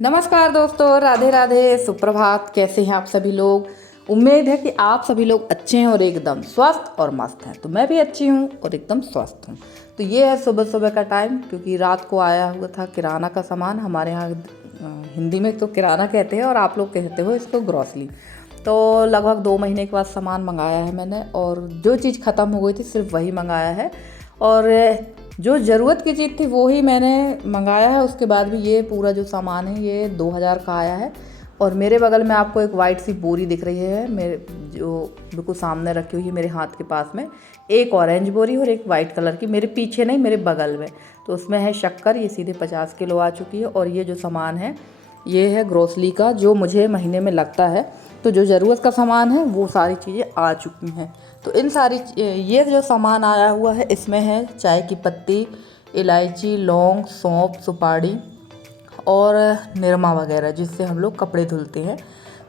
नमस्कार दोस्तों, राधे राधे, सुप्रभात। कैसे हैं आप सभी लोग? उम्मीद है कि आप सभी लोग अच्छे हैं और एकदम स्वस्थ और मस्त हैं। तो मैं भी अच्छी हूँ और एकदम स्वस्थ हूँ। तो ये है सुबह सुबह का टाइम, क्योंकि रात को आया हुआ था किराना का सामान। हमारे यहाँ हिंदी में तो किराना कहते हैं और आप लोग कहते हो इसको ग्रॉसरी। तो लगभग 2 महीने के बाद सामान मंगाया है मैंने, और जो चीज़ ख़त्म हो गई थी सिर्फ वही मंगाया है। और जो ज़रूरत की चीज़ थी वो ही मैंने मंगाया है। उसके बाद भी ये पूरा जो सामान है ये 2000 का आया है। और मेरे बगल में आपको एक वाइट सी बोरी दिख रही है, मेरे जो बिल्कुल सामने रखी हुई है मेरे हाथ के पास में। एक ऑरेंज बोरी और एक वाइट कलर की, मेरे पीछे नहीं मेरे बगल में। तो उसमें है शक्कर, ये सीधे 50 किलो आ चुकी है। और ये जो सामान है ये है ग्रोसरी का, जो मुझे महीने में लगता है। तो जो ज़रूरत का सामान है वो सारी चीज़ें आ चुकी हैं। तो इन सारी ये जो सामान आया हुआ है इसमें है चाय की पत्ती, इलायची, लौंग, सौंफ, सुपारी और निरमा वगैरह, जिससे हम लोग कपड़े धुलते हैं।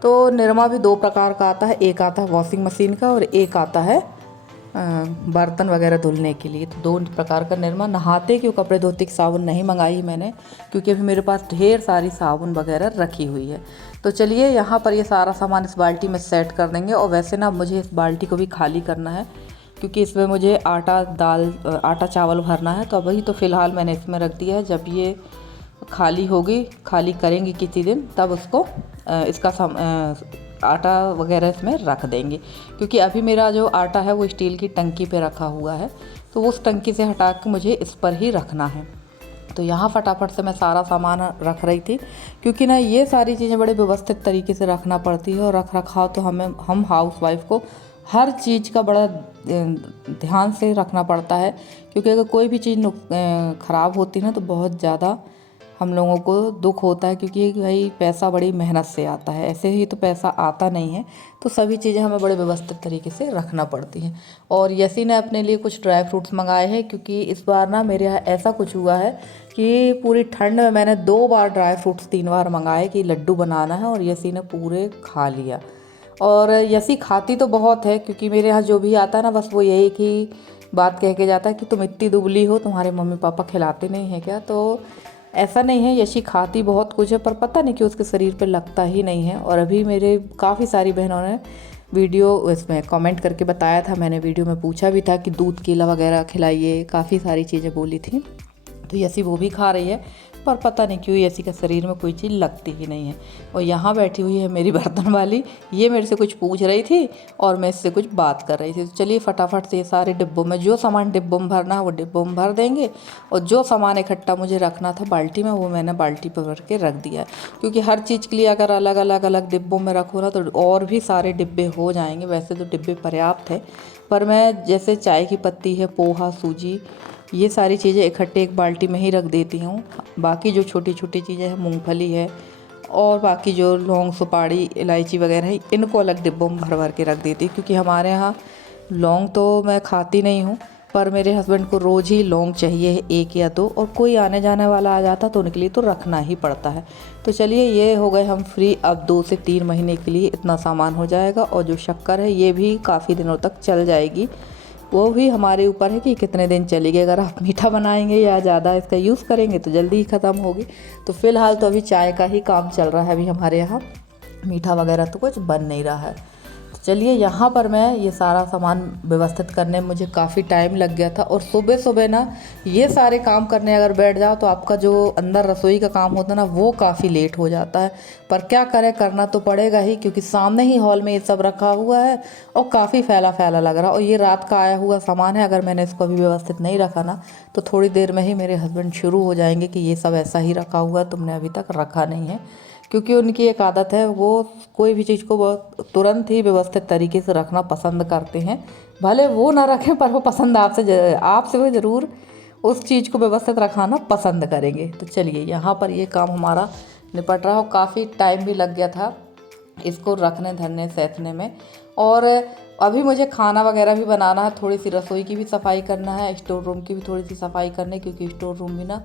तो निरमा भी 2 प्रकार का आता है, एक आता है वॉशिंग मशीन का और एक आता है बर्तन वगैरह धुलने के लिए। तो 2 प्रकार का निरमा। नहाते कि कपड़े धोते की साबुन नहीं मंगाई मैंने, क्योंकि अभी मेरे पास ढेर सारी साबुन वगैरह रखी हुई है। तो चलिए यहाँ पर ये सारा सामान इस बाल्टी में सेट कर देंगे। और वैसे ना मुझे इस बाल्टी को भी खाली करना है, क्योंकि इसमें मुझे आटा चावल भरना है। तो अभी तो फ़िलहाल मैंने इसमें रख दिया है। जब ये खाली होगी, खाली करेंगे किसी दिन, तब उसको इसका आटा वगैरह इसमें रख देंगे। क्योंकि अभी मेरा जो आटा है वो स्टील की टंकी पे रखा हुआ है, तो उस टंकी से हटा के मुझे इस पर ही रखना है। तो यहाँ फटाफट से मैं सारा सामान रख रही थी, क्योंकि ना ये सारी चीज़ें बड़े व्यवस्थित तरीके से रखना पड़ती है। और रख रखाव तो हम हाउस वाइफ को हर चीज़ का बड़ा ध्यान से रखना पड़ता है। क्योंकि अगर कोई भी चीज़ ख़राब होती है ना, तो बहुत ज़्यादा हम लोगों को दुख होता है। क्योंकि भाई पैसा बड़ी मेहनत से आता है, ऐसे ही तो पैसा आता नहीं है। तो सभी चीज़ें हमें बड़े व्यवस्थित तरीके से रखना पड़ती हैं। और यसी ने अपने लिए कुछ ड्राई फ्रूट्स मंगाए हैं, क्योंकि इस बार ना मेरे यहाँ ऐसा कुछ हुआ है कि पूरी ठंड में मैंने 2 बार ड्राई फ्रूट्स 3 बार मंगाए कि लड्डू बनाना है, और यसी ने पूरे खा लिया। और यसी खाती तो बहुत है, क्योंकि मेरे यहाँ जो भी आता है ना, बस वो यही की बात कह के जाता है कि तुम इतनी दुबली हो, तुम्हारे मम्मी पापा खिलाते नहीं हैं क्या? तो ऐसा नहीं है, यशी खाती बहुत कुछ है, पर पता नहीं कि उसके शरीर पे लगता ही नहीं है। और अभी मेरे काफ़ी सारी बहनों ने वीडियो इसमें कमेंट करके बताया था, मैंने वीडियो में पूछा भी था कि दूध केला वगैरह खिलाइए, काफ़ी सारी चीज़ें बोली थी। तो यसी वो भी खा रही है, पर पता नहीं क्यों यसी का शरीर में कोई चीज़ लगती ही नहीं है। और यहाँ बैठी हुई है मेरी बर्तन वाली, ये मेरे से कुछ पूछ रही थी और मैं इससे कुछ बात कर रही थी। तो चलिए फटाफट से ये सारे डिब्बों में, जो सामान डिब्बों में भरना है वो डिब्बों में भर देंगे। और जो सामान इकट्ठा मुझे रखना था बाल्टी में, वो मैंने बाल्टी पर भर के रख दिया है। क्योंकि हर चीज़ के लिए अगर अलग अलग अलग डिब्बों में रखो ना, तो और भी सारे डिब्बे हो जाएंगे। वैसे तो डिब्बे पर्याप्त है, पर मैं जैसे चाय की पत्ती है, पोहा, सूजी, ये सारी चीज़ें इकट्ठे एक बाल्टी में ही रख देती हूँ। बाकी जो छोटी छोटी चीज़ें हैं, मूंगफली है और बाकी जो लौंग, सुपारी, इलायची वगैरह है, इनको अलग डिब्बों में भर भर के रख देती हूँ। क्योंकि हमारे यहाँ लौंग तो मैं खाती नहीं हूँ, पर मेरे हस्बैंड को रोज़ ही लौंग चाहिए, 1 या 2। और कोई आने जाने वाला आ जाता तो उनके लिए तो रखना ही पड़ता है। तो चलिए ये हो गए हम फ्री। अब 2 से 3 महीने के लिए इतना सामान हो जाएगा। और जो शक्कर है ये भी काफ़ी दिनों तक चल जाएगी। वो भी हमारे ऊपर है कि कितने दिन चलेगी। अगर आप मीठा बनाएंगे या ज़्यादा इसका यूज़ करेंगे तो जल्दी ही ख़त्म होगी। तो फ़िलहाल तो अभी चाय का ही काम चल रहा है अभी हमारे यहाँ, मीठा वगैरह तो कुछ बन नहीं रहा है। तो चलिए यहाँ पर मैं ये सारा सामान व्यवस्थित करने में मुझे काफ़ी टाइम लग गया था। और सुबह सुबह ना ये सारे काम करने अगर बैठ जाओ तो आपका जो अंदर रसोई का काम होता है ना, वो काफ़ी लेट हो जाता है। पर क्या करें, करना तो पड़ेगा ही, क्योंकि सामने ही हॉल में ये सब रखा हुआ है और काफ़ी फैला फैला लग रहा है। और ये रात का आया हुआ सामान है, अगर मैंने इसको अभी व्यवस्थित नहीं रखा ना, तो थोड़ी देर में ही मेरे हस्बैंड शुरू हो जाएंगे कि ये सब ऐसा ही रखा हुआ है, तुमने अभी तक रखा नहीं है। क्योंकि उनकी एक आदत है, वो कोई भी चीज़ को बहुत तुरंत ही व्यवस्थित तरीके से रखना पसंद करते हैं। भले वो ना रखें, पर वो पसंद आपसे वो ज़रूर उस चीज़ को व्यवस्थित रखाना पसंद करेंगे। तो चलिए यहाँ पर ये काम हमारा निपट रहा, और काफ़ी टाइम भी लग गया था इसको रखने धरने सैंतने में। और अभी मुझे खाना वगैरह भी बनाना है, थोड़ी सी रसोई की भी सफ़ाई करना है, स्टोर रूम की भी थोड़ी सी सफ़ाई करनी है। क्योंकि स्टोर रूम भी ना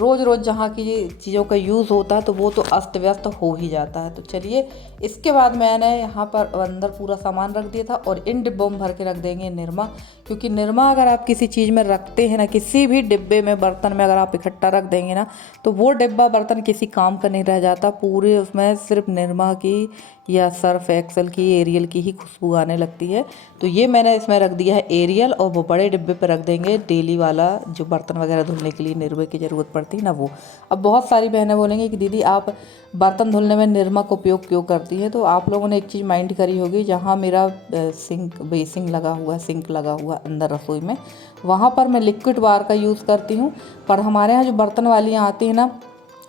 रोज़ रोज़ जहाँ की चीज़ों का यूज़ होता है तो वो तो अस्त व्यस्त हो ही जाता है। तो चलिए, इसके बाद मैंने यहाँ पर अंदर पूरा सामान रख दिया था और इन डिब्बों में भर के रख देंगे निरमा, क्योंकि निरमा अगर आप किसी चीज़ में रखते हैं ना, किसी भी डिब्बे में बर्तन में अगर आप इकट्ठा रख देंगे ना, तो वो डिब्बा बर्तन किसी काम का नहीं रह जाता। पूरे उसमें सिर्फ निरमा की या सर्फ एक्सेल की, एरियल की ही खुशबू आने लगती है। तो ये मैंने इसमें रख दिया है एरियल, और वो बड़े डिब्बे पर रख देंगे डेली वाला, जो बर्तन वगैरह धुलने के लिए निरमे की ज़रूरत पड़ती है ना वो। अब बहुत सारी बहनें बोलेंगी कि दीदी आप बर्तन धुलने में निरमा का उपयोग क्यों करती है। तो आप लोगों ने एक चीज़ माइंड करी होगी, जहाँ मेरा बेसिंग लगा हुआ है, सिंक लगा हुआ अंदर रसोई में, वहाँ पर मैं लिक्विड बार का यूज़ करती हूँ। पर हमारे यहाँ जो बर्तन वालियाँ आती हैं ना,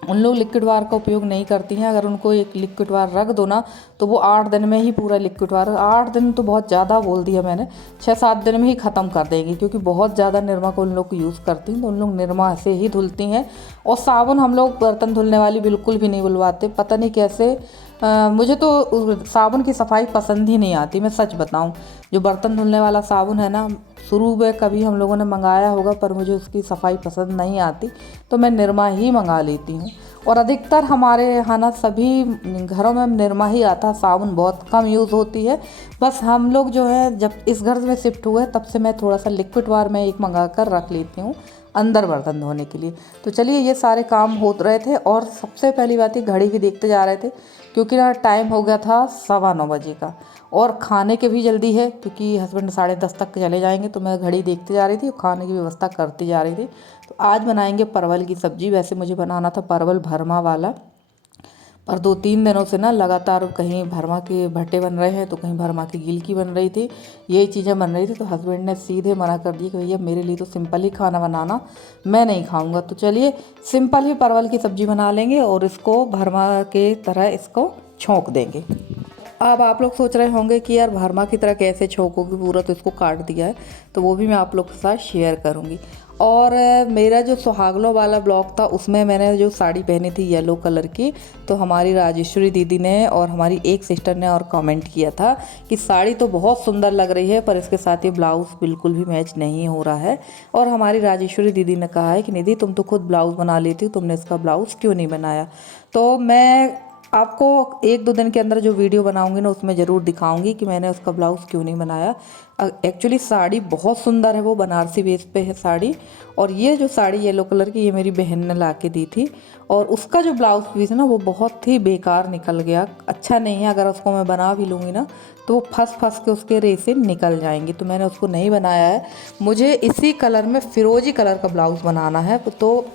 उन लोग लिक्विड वार का उपयोग नहीं करती हैं। अगर उनको एक लिक्विड वार रख दो ना, तो वो 8 दिन में ही पूरा लिक्विड वार, 8 दिन तो बहुत ज़्यादा बोल दिया मैंने, 6-7 दिन में ही ख़त्म कर देंगी, क्योंकि बहुत ज़्यादा निरमा को उन लोग यूज़ करती हैं। तो उन लोग निरमा से ही धुलती हैं। और साबुन हम लोग बर्तन धुलने वाली बिल्कुल भी नहीं बुलवाते, पता नहीं कैसे। मुझे तो साबुन की सफाई पसंद ही नहीं आती, मैं सच बताऊं। जो बर्तन धुलने वाला साबुन है ना, शुरू में कभी हम लोगों ने मंगाया होगा, पर मुझे उसकी सफाई पसंद नहीं आती, तो मैं निरमा ही मंगा लेती हूँ। और अधिकतर हमारे यहाँ ना सभी घरों में निरमा ही आता है, साबुन बहुत कम यूज़ होती है। बस हम लोग जो है, जब इस घर में शिफ्ट हुए तब से मैं थोड़ा सा लिक्विड वार में एक मंगा कर रख लेती हूँ अंदर बर्तन धोने के लिए। तो चलिए, ये सारे काम हो रहे थे, और सबसे पहली बात ही घड़ी भी देखते जा रहे थे, क्योंकि ना टाइम हो गया था 9:15 बजे का, और खाने के भी जल्दी है, क्योंकि हस्बैंड 10:30 तक चले जाएंगे। तो मैं घड़ी देखते जा रही थी और खाने की व्यवस्था करती जा रही थी। तो आज बनाएंगे परवल की सब्जी। वैसे मुझे बनाना था परवल भरमा वाला, पर 2-3 दिनों से ना लगातार कहीं भरमा के भट्टे बन रहे हैं, तो कहीं भरमा की गिल की बन रही थी, यही चीज़ें बन रही थी। तो हस्बैंड ने सीधे मना कर दिया कि भैया मेरे लिए तो सिंपल ही खाना बनाना, मैं नहीं खाऊंगा। तो चलिए, सिंपल ही परवल की सब्जी बना लेंगे और इसको भरमा के तरह इसको छोंक देंगे। अब आप लोग सोच रहे होंगे कि यार भरमा की तरह कैसे छोंकोगी, पूरा तो इसको काट दिया है। तो वो भी मैं आप लोग के साथ शेयर करूँगी। और मेरा जो सुहागलों वाला ब्लॉग था, उसमें मैंने जो साड़ी पहनी थी येलो कलर की, तो हमारी राजेश्वरी दीदी ने और हमारी एक सिस्टर ने और कमेंट किया था कि साड़ी तो बहुत सुंदर लग रही है, पर इसके साथ ये ब्लाउज़ बिल्कुल भी मैच नहीं हो रहा है। और हमारी राजेश्वरी दीदी ने कहा है कि निधि तुम तो खुद ब्लाउज़ बना लेती हो, तुमने इसका ब्लाउज़ क्यों नहीं बनाया। तो मैं आपको 1-2 दिन के अंदर जो वीडियो बनाऊंगी ना, उसमें ज़रूर दिखाऊंगी कि मैंने उसका ब्लाउज़ क्यों नहीं बनाया। एक्चुअली साड़ी बहुत सुंदर है, वो बनारसी बेस पे है साड़ी। और ये जो साड़ी येलो कलर की, ये मेरी बहन ने ला के दी थी, और उसका जो ब्लाउज़ पीस है ना, वो बहुत ही बेकार निकल गया, अच्छा नहीं है। अगर उसको मैं बना भी लूँगी ना, तो वो फंस के उसके रेसे निकल जाएंगी। तो मैंने उसको नहीं बनाया है। मुझे इसी कलर में फिरोजी कलर का ब्लाउज़ बनाना है, तो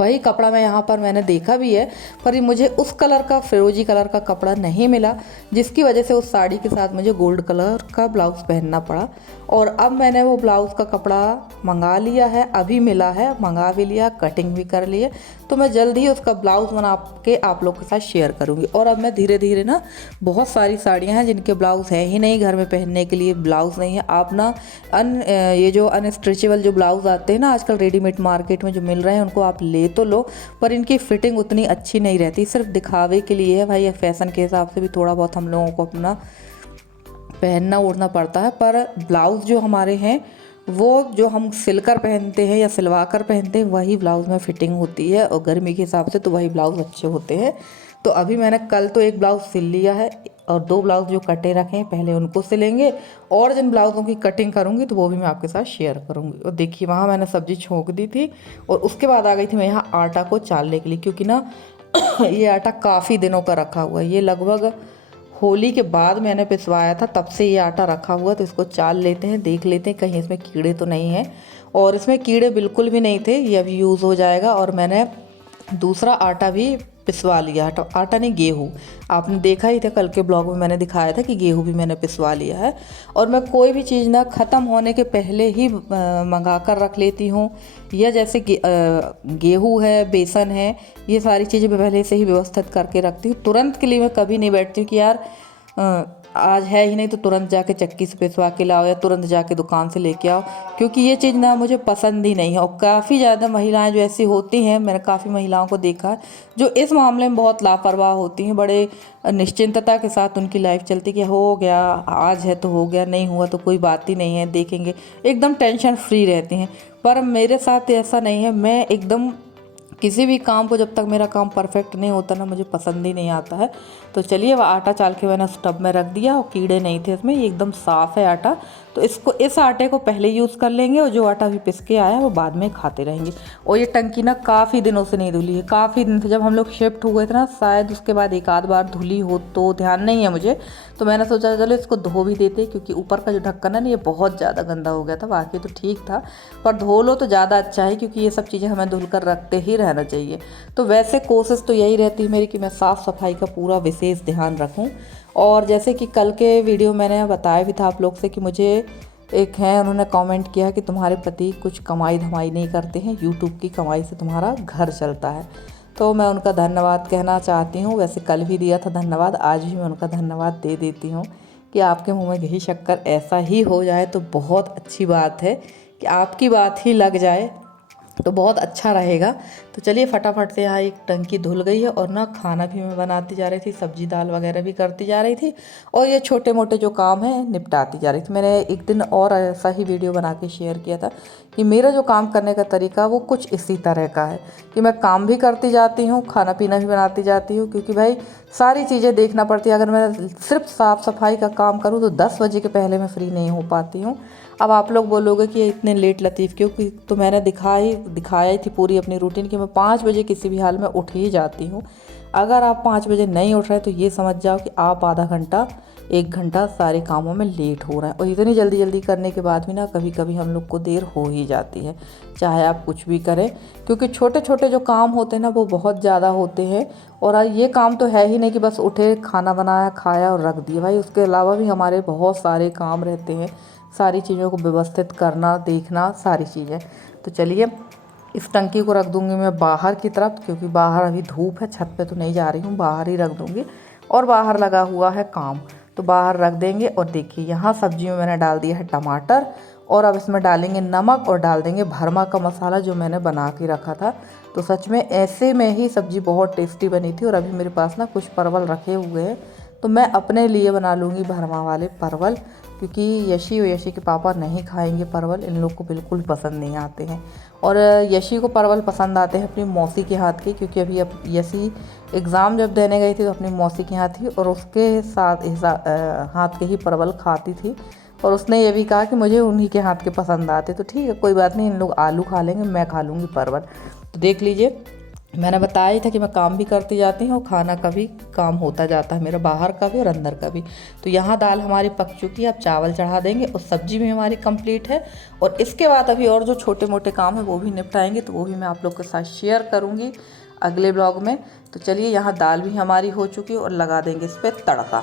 वही कपड़ा मैं यहाँ पर मैंने देखा भी है, पर मुझे उस कलर का फिरोजी कलर का कपड़ा नहीं मिला, जिसकी वजह से उस साड़ी के साथ मुझे गोल्ड कलर का ब्लाउज़ पहनना पड़ा। और अब मैंने वो ब्लाउज़ का कपड़ा मंगा लिया है, अभी मिला है, मंगा भी लिया, कटिंग भी कर ली है। तो मैं जल्द ही उसका ब्लाउज़ बना के आप लोग के साथ शेयर करूँगी। और अब मैं धीरे धीरे ना, बहुत सारी साड़ियाँ हैं जिनके ब्लाउज़ है ही नहीं, घर में पहनने के लिए ब्लाउज़ नहीं है। आप ना ये जो अनस्ट्रेचेबल जो ब्लाउज़ आते हैं ना आजकल रेडीमेड मार्केट में जो मिल रहे हैं, उनको आप ले तो लो, पर इनकी फिटिंग उतनी अच्छी नहीं रहती, सिर्फ दिखावे के लिए है भाई। फैशन के हिसाब से भी थोड़ा बहुत हम लोगों को अपना पहनना ओढ़ना पड़ता है, पर ब्लाउज़ जो हमारे हैं, वो जो हम सिलकर पहनते हैं या सिलवा कर पहनते हैं, वही ब्लाउज़ में फिटिंग होती है, और गर्मी के हिसाब से तो वही ब्लाउज़ अच्छे होते हैं। तो अभी मैंने कल तो एक ब्लाउज़ सिल लिया है, और 2 ब्लाउज़ जो कटे रखे हैं पहले उनको सिलेंगे, और जिन ब्लाउज़ों की कटिंग करूँगी तो वो भी मैं आपके साथ शेयर करूँगी। और देखिए, वहाँ मैंने सब्ज़ी छोंक दी थी, और उसके बाद आ गई थी मैं यहाँ आटा को चालने के लिए, क्योंकि ना ये आटा काफ़ी दिनों का रखा हुआ है। ये लगभग होली के बाद मैंने पिसवाया था, तब से ये आटा रखा हुआ। तो इसको चाल लेते हैं, देख लेते हैं कहीं इसमें कीड़े तो नहीं हैं। और इसमें कीड़े बिल्कुल भी नहीं थे, ये अभी यूज़ हो जाएगा। और मैंने दूसरा आटा भी पिसवा लिया है, आटा नहीं गेहूँ। आपने देखा ही था, कल के ब्लॉग में मैंने दिखाया था कि गेहूँ भी मैंने पिसवा लिया है। और मैं कोई भी चीज़ ना ख़त्म होने के पहले ही मंगा कर रख लेती हूँ, या जैसे गेहूँ है, बेसन है, ये सारी चीज़ें मैं पहले से ही व्यवस्थित करके रखती हूँ। तुरंत के लिए मैं कभी नहीं बैठती हूँ कि यार आज है ही नहीं तो तुरंत जाके चक्की से पिसवा के लाओ, या तुरंत जाके दुकान से लेके आओ, क्योंकि ये चीज़ ना मुझे पसंद ही नहीं है। और काफ़ी ज़्यादा महिलाएं जो ऐसी होती हैं, मैंने काफ़ी महिलाओं को देखा है जो इस मामले में बहुत लापरवाह होती हैं। बड़े निश्चिंतता के साथ उनकी लाइफ चलती कि हो गया, आज है तो हो गया, नहीं हुआ तो कोई बात ही नहीं है, देखेंगे, एकदम टेंशन फ्री रहती हैं। पर मेरे साथ ऐसा नहीं है, मैं एकदम किसी भी काम को जब तक मेरा काम परफेक्ट नहीं होता ना, मुझे पसंद ही नहीं आता है। तो चलिए, वह आटा चाल के मैंने उस टब में रख दिया और कीड़े नहीं थे इसमें, ये एकदम साफ़ है आटा। तो इस आटे को पहले यूज़ कर लेंगे और जो आटा अभी पिस के आया है वो बाद में खाते रहेंगे। और ये टंकी ना काफ़ी दिनों से नहीं धुली है, काफ़ी दिन से, जब हम लोग शिफ्ट हुए थे ना, शायद उसके बाद एक आध बार धुली हो, तो ध्यान नहीं है मुझे। तो मैंने सोचा चलो इसको धो भी देते, क्योंकि ऊपर का जो ढक्कन है ना, ये बहुत ज़्यादा गंदा हो गया था। बाकी तो ठीक था, पर धो लो तो ज़्यादा अच्छा है, क्योंकि ये सब चीज़ें हमें धुल कर रखते ही रहना चाहिए। तो वैसे कोशिश तो यही रहती है मेरी कि मैं साफ़ सफाई का पूरा विशेष ध्यान रखूं। और जैसे कि कल के वीडियो मैंने बताया भी था आप लोग से कि मुझे एक है, उन्होंने कमेंट किया कि तुम्हारे पति कुछ कमाई धमाई नहीं करते हैं, यूट्यूब की कमाई से तुम्हारा घर चलता है। तो मैं उनका धन्यवाद कहना चाहती हूँ। वैसे कल भी दिया था धन्यवाद, आज भी मैं उनका धन्यवाद दे देती हूँ कि आपके मुँह में घी शक्कर ऐसा ही हो जाए तो बहुत अच्छी बात है, कि आपकी बात ही लग जाए तो बहुत अच्छा रहेगा। तो चलिए फटाफट से यहाँ एक टंकी धुल गई है, और ना खाना भी मैं बनाती जा रही थी, सब्जी दाल वगैरह भी करती जा रही थी, और ये छोटे मोटे जो काम है निपटाती जा रही थी। मैंने एक दिन और ऐसा ही वीडियो बना के शेयर किया था कि मेरा जो काम करने का तरीका वो कुछ इसी तरह का है कि मैं काम भी करती जाती हूँ, खाना पीना भी बनाती जाती हूँ, क्योंकि भाई सारी चीज़ें देखना पड़ती है। अगर मैं सिर्फ साफ़ सफाई का काम करूँ तो 10 बजे के पहले मैं फ्री नहीं हो पाती हूँ। अब आप लोग बोलोगे कि इतने लेट लतीफ़ क्यों, तो मैंने दिखाई थी पूरी अपनी रूटीन कि मैं 5 बजे किसी भी हाल में उठ ही जाती हूँ। अगर आप 5 बजे नहीं उठ रहे तो ये समझ जाओ कि आप आधा घंटा 1 घंटा सारे कामों में लेट हो रहे हैं। और इतनी जल्दी जल्दी करने के बाद भी ना कभी कभी हम लोग को देर हो ही जाती है, चाहे आप कुछ भी करें, क्योंकि छोटे छोटे जो काम होते हैं ना वो बहुत ज़्यादा होते हैं। और ये काम तो है ही नहीं कि बस उठे, खाना बनाया, खाया और रख दिया। भाई उसके अलावा भी हमारे बहुत सारे काम रहते हैं, सारी चीज़ों को व्यवस्थित करना, देखना, सारी चीज़ें। तो चलिए इस टंकी को रख दूंगी मैं बाहर की तरफ, क्योंकि बाहर अभी धूप है, छत पे तो नहीं जा रही हूँ, बाहर ही रख दूंगी। और बाहर लगा हुआ है काम, तो बाहर रख देंगे। और देखिए यहाँ सब्जी में मैंने डाल दिया है टमाटर, और अब इसमें डालेंगे नमक और डाल देंगे भरमा का मसाला जो मैंने बना के रखा था। तो सच में ऐसे में ही सब्ज़ी बहुत टेस्टी बनी थी। और अभी मेरे पास ना कुछ परवल रखे हुए हैं, तो मैं अपने लिए बना लूँगी भरमा वाले परवल, क्योंकि यशी और यशी के पापा नहीं खाएंगे परवल, इन लोग को बिल्कुल पसंद नहीं आते हैं। और यशी को परवल पसंद आते हैं अपनी मौसी के हाथ के, क्योंकि अभी यशी एग्ज़ाम जब देने गई थी तो अपनी मौसी के हाथ थी, और उसके साथ हाथ के ही परवल खाती थी। और उसने ये भी कहा कि मुझे उन्हीं के हाथ के पसंद आते। तो ठीक है, कोई बात नहीं, इन लोग आलू खा लेंगे, मैं खा लूँगी परवल। तो देख लीजिए, मैंने बताया ही था कि मैं काम भी करती जाती हूँ और खाना का भी काम होता जाता है मेरा, बाहर का भी और अंदर का भी। तो यहाँ दाल हमारी पक चुकी है, अब चावल चढ़ा देंगे, और सब्जी भी हमारी कंप्लीट है। और इसके बाद अभी और जो छोटे मोटे काम है वो भी निपटाएंगे, तो वो भी मैं आप लोग के साथ शेयर करूँगी अगले ब्लॉग में। तो चलिए यहाँ दाल भी हमारी हो चुकी है, और लगा देंगे इस पर तड़का।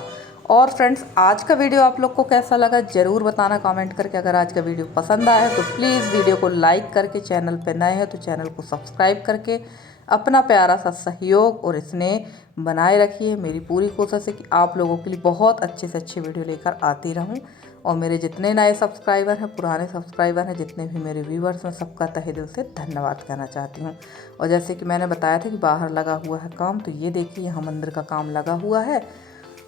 और फ्रेंड्स, आज का वीडियो आप लोग को कैसा लगा ज़रूर बताना कमेंट करके। अगर आज का वीडियो पसंद आया है तो प्लीज़ वीडियो को लाइक करके, चैनल पे नए हैं तो चैनल को सब्सक्राइब करके अपना प्यारा सा सहयोग और स्नेह बनाए रखिए। मेरी पूरी कोशिश है कि आप लोगों के लिए बहुत अच्छे से अच्छी वीडियो लेकर आती रहूं। और मेरे जितने नए सब्सक्राइबर हैं, पुराने सब्सक्राइबर हैं, जितने भी मेरे व्यूवर्स हैं, सबका तहे दिल से धन्यवाद कहना चाहती हूँ। और जैसे कि मैंने बताया था कि बाहर लगा हुआ है काम, तो ये देखिए यहाँ मंदिर का काम लगा हुआ है,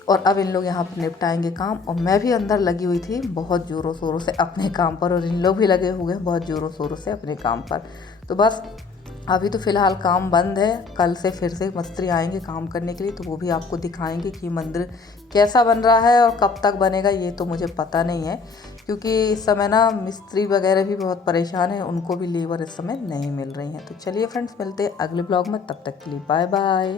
और अब इन लोग यहाँ पर निपटाएंगे काम। और मैं भी अंदर लगी हुई थी बहुत ज़ोरों शोरों से अपने काम पर, और इन लोग भी लगे हुए हैं बहुत ज़ोरों शोरों से अपने काम पर। तो बस अभी तो फ़िलहाल काम बंद है, कल से फिर से मिस्त्री आएंगे काम करने के लिए, तो वो भी आपको दिखाएंगे कि मंदिर कैसा बन रहा है, और कब तक बनेगा ये तो मुझे पता नहीं है, क्योंकि इस समय ना मिस्त्री वगैरह भी बहुत परेशान हैं, उनको भी लेबर इस समय नहीं मिल रही हैं। तो चलिए फ्रेंड्स, मिलते हैं अगले ब्लॉग में, तब तक के लिए बाय बाय।